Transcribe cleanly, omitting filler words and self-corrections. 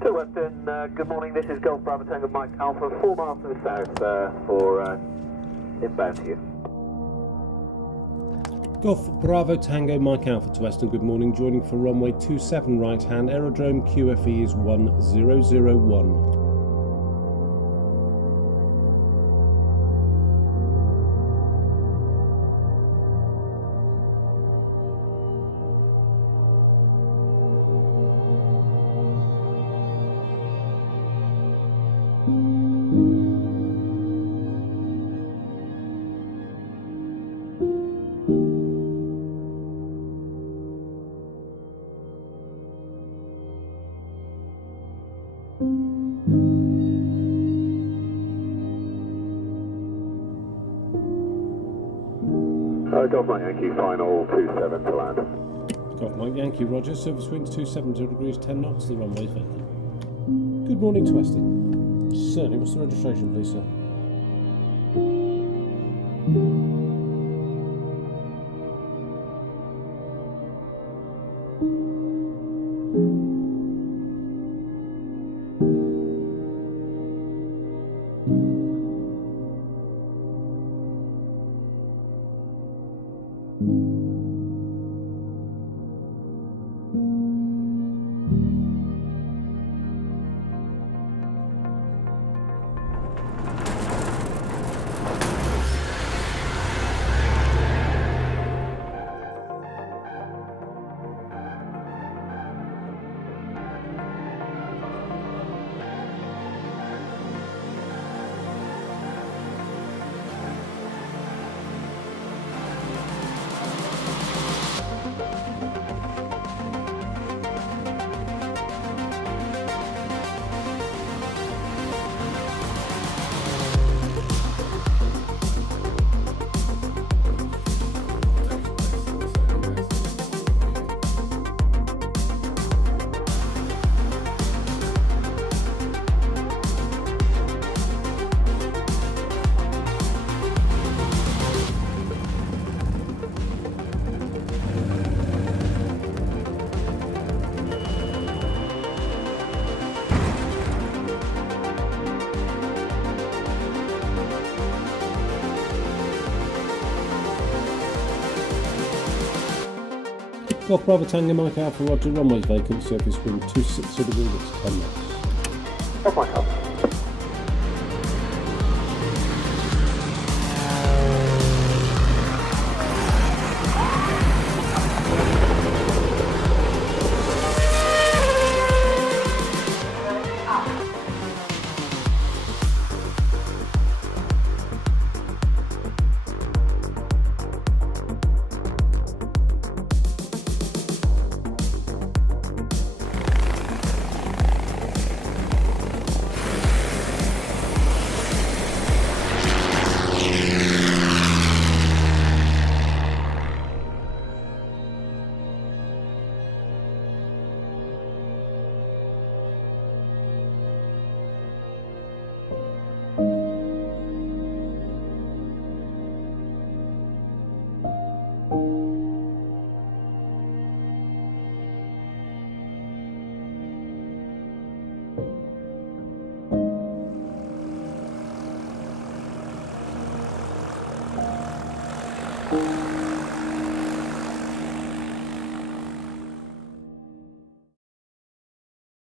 Turweston, good morning. This is Golf Bravo Tango Mike Alpha, 4 miles to the south for inbound to you. Golf Bravo Tango Mike Alpha to Western, good morning. Joining for runway 27 right hand, aerodrome QFE is 1001. Golf Mike Yankee, final 27 to land. Golf Mike Yankee, Roger. Surface winds 270 degrees 10 knots. The runway is vacant. Good morning to Western. Certainly. What's the registration, please, sir? Golf Bravo Tango Mike Alpha, Roger. Runway's vacant. Surface wind 260 degrees 10 knots. Golf Mike Alpha.